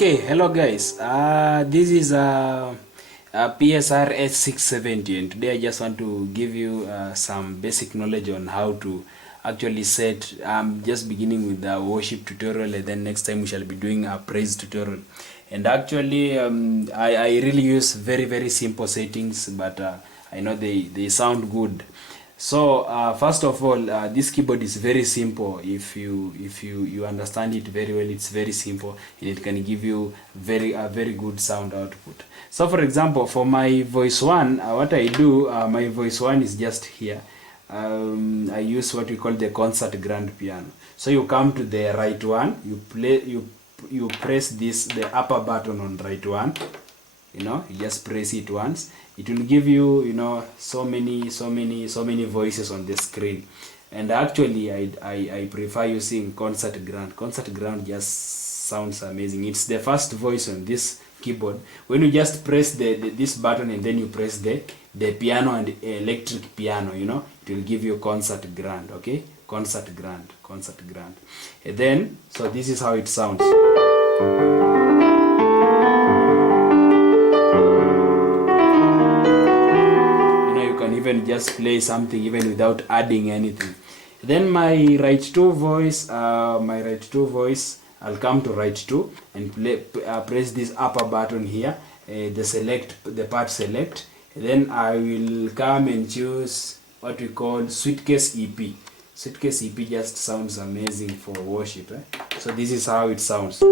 Okay, hello guys. This is a PSR S670, and today I just want to give you some basic knowledge on how to actually set. I'm just beginning with the worship tutorial, and then next time we shall be doing a praise tutorial. And actually, I really use very simple settings, but I know they sound good. So first of all, this keyboard is very simple. If you understand it very well, it's very simple and it can give you very good sound output. So for example, for my voice one, what I do, my voice one is just here. I use what we call the concert grand piano. So you come to the right one, you press the upper button on right one. You just press it once. It will give you so many voices on the screen. And actually I prefer using concert grand just sounds amazing. It's the first voice on this keyboard. When you just press this button and then you press the piano and electric piano, it will give you concert grand. Okay, concert grand. And then so this is how it sounds. Even just play something even without adding anything. Then my right two voice, I'll come to right two and press this upper button here, the part select. Then I will come and choose what we call Suitcase EP. Suitcase EP just sounds amazing for worship. So this is how it sounds.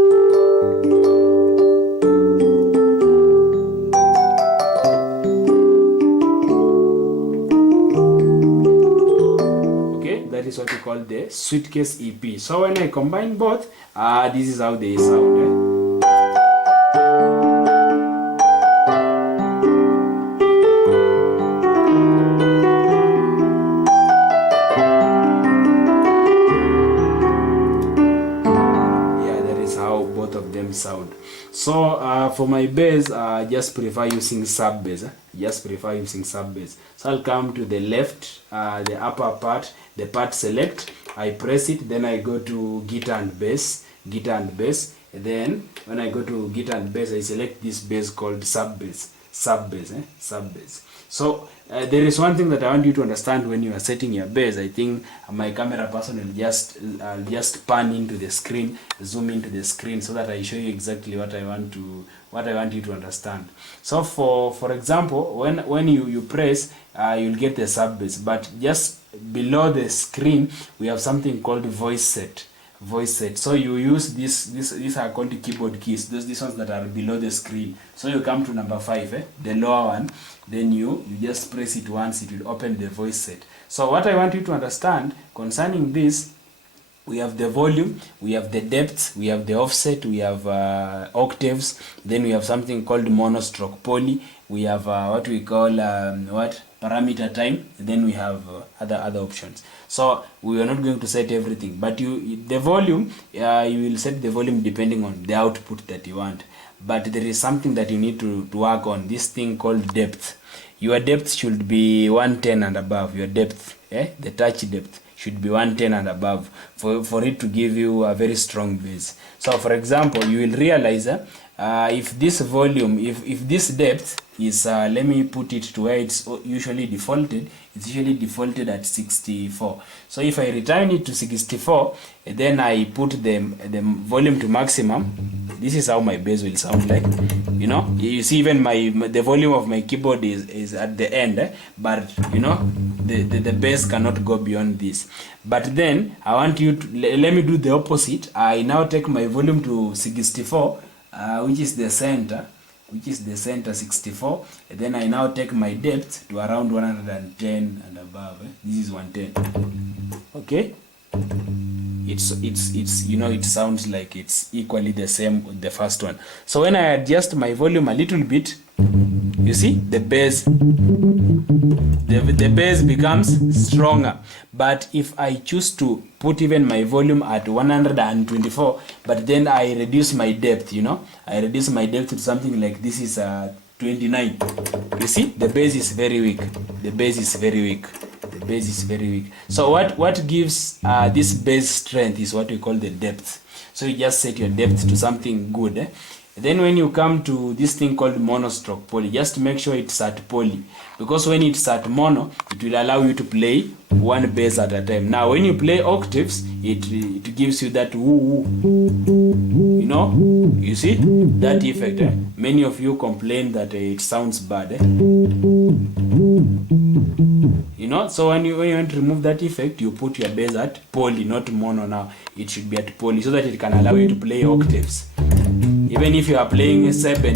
That is what we call the Suitcase EP. So when I combine both, this is how they sound. Yeah, that is how both of them sound. So for my bass, just prefer using sub bass. So I'll come to the left, the upper part, the part select. I press it, then I go to guitar and bass. And then when I go to guitar and bass, I select this bass called sub bass. So there is one thing that I want you to understand when you are setting your bass. I think my camera person will just pan into the screen, zoom into the screen, so that I show you exactly what I want you to understand. So for example, when you press, you'll get the sub bass, but just below the screen we have something called voice set. So you use these are called keyboard keys, these ones that are below the screen. So you come to number 5, the lower one, then you just press it once, it will open the voice set. So what I want you to understand concerning this, we have the volume, we have the depth, we have the offset, we have octaves, then we have something called monostroke poly, we have what we call parameter time, then we have other options. So we are not going to set everything, but the volume, you will set the volume depending on the output that you want. But there is something that you need to work on, this thing called depth. Your depth should be 110 and above. Your depth, the touch depth should be 110 and above for it to give you a very strong bass. So for example, you will realize if this volume, if this depth is let me put it to where it's usually defaulted. It's usually defaulted at 64. So if I return it to 64, then I put the volume to maximum, this is how my bass will sound like. You see even the volume of my keyboard is at the end, but the bass cannot go beyond this. But then I want you to let me do the opposite. I now take my volume to 64, which is the center 64, and then I now take my depth to around 110 and above. This is 110. Okay, it's it sounds like it's equally the same with the first one. So when I adjust my volume a little bit, you see the bass becomes stronger. But if I choose to put even my volume at 124, but then I reduce my depth, I reduce my depth to something like this is 29. You see, the bass is very weak. So what gives this bass strength is what we call the depth. So you just set your depth to something good. Then when you come to this thing called monostroke poly, just make sure it's at poly, because when it's at mono, it will allow you to play one bass at a time. Now when you play octaves, it gives you that woo, you know, you see that effect. Many of you complain that it sounds bad. You know, so when you want to remove that effect, you put your bass at poly, not mono. Now it should be at poly, so that it can allow you to play octaves. Even if you are playing a 7,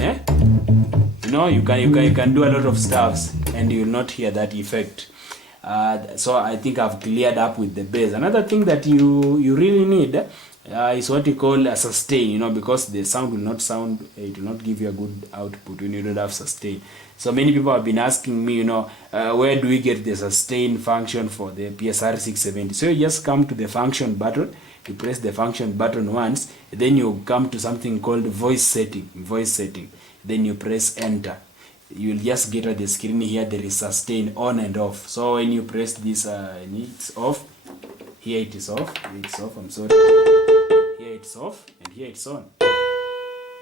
you know, you can do a lot of stuffs and you will not hear that effect. So I think I've cleared up with the bass. Another thing that you really need is what you call a sustain, you know, because the sound will not sound, it will not give you a good output when you don't have sustain. So many people have been asking me, you know, where do we get the sustain function for the PSR 670? So you just come to the function button, you press the function button once, then you come to something called voice setting, then you press enter. You will just get at the screen here, there is sustain on and off. So when you press this, it's off, here it is off, I'm sorry, here it's off, and here it's on.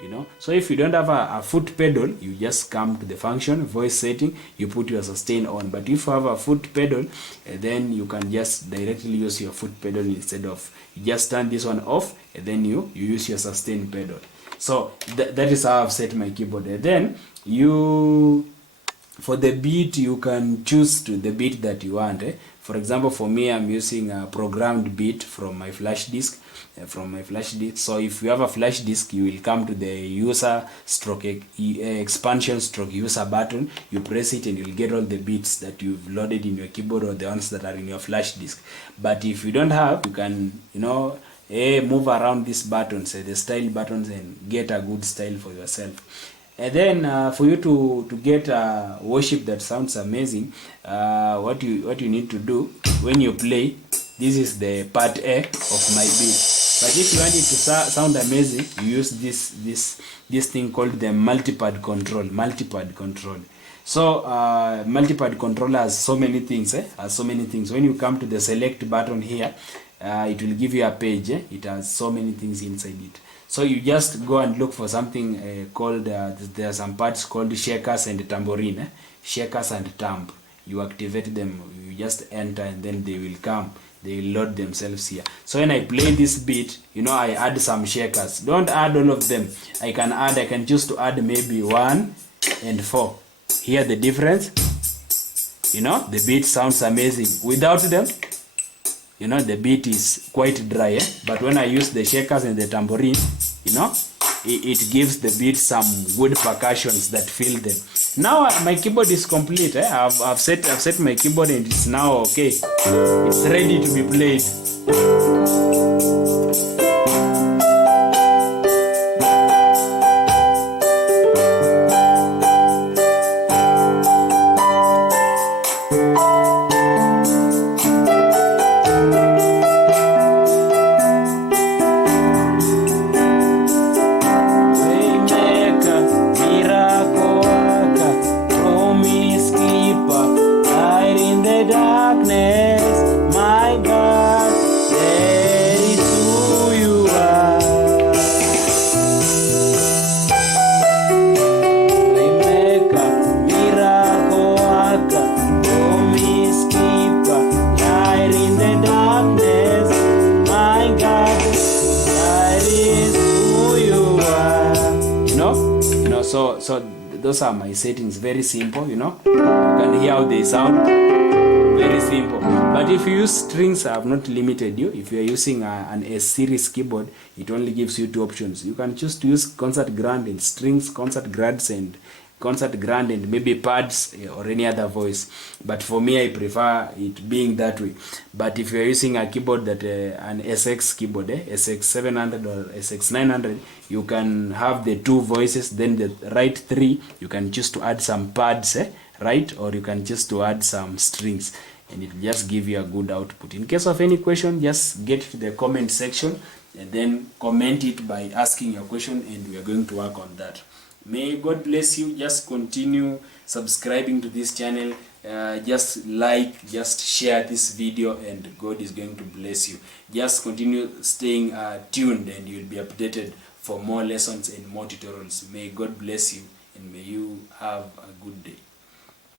You know, so if you don't have a foot pedal, you just come to the function voice setting, you put your sustain on. But if you have a foot pedal, then you can just directly use your foot pedal instead of, you just turn this one off, and then you use your sustain pedal. So that is how I've set my keyboard. And then for the beat, you can choose to the beat that you want. For example, for me, I'm using a programmed beat from my flash disk. So if you have a flash disk, you will come to the user stroke expansion stroke user button. You press it and you'll get all the beats that you've loaded in your keyboard or the ones that are in your flash disk. But if you don't have, you can, you know, move around these buttons, the style buttons, and get a good style for yourself. And then for you to get worship that sounds amazing, what you need to do when you play, this is the part A of my beat. But if you want it to sound amazing, you use this thing called the Multipad Control. So Multipad Control has so many things. When you come to the select button here, it will give you a page. It has so many things inside it. So you just go and look for something called, there are some parts called shakers and tambourine. Shakers and tamb. You activate them, you just enter, and then they will come. They will load themselves here. So when I play this beat, you know, I add some shakers. Don't add all of them. I can choose to add maybe 1 and 4. Hear the difference? You know, the beat sounds amazing. Without them, you know, the beat is quite dry, but when I use the shakers and the tambourine, you know, it gives the beat some good percussions that fill them. Now my keyboard is complete. I've set my keyboard and it's now okay. It's ready to be played. So those are my settings, very simple, you know. You can hear how they sound, very simple. But if you use strings, I have not limited you. If you are using an S series keyboard, it only gives you 2 options. You can choose to use concert grand and strings, concert grand and maybe pads or any other voice. But for me, I prefer it being that way. But if you are using a keyboard that an SX keyboard, SX700 or SX900, you can have the 2 voices. Then the right 3, you can choose to add some pads, right? Or you can choose to add some strings, and it will just give you a good output. In case of any question, just get to the comment section and then comment it by asking your question, and we are going to work on that. May God bless you. Just continue subscribing to this channel, just like, just share this video, and God is going to bless you. Just continue staying tuned, and you'll be updated for more lessons and more tutorials. May God bless you, and may you have a good day.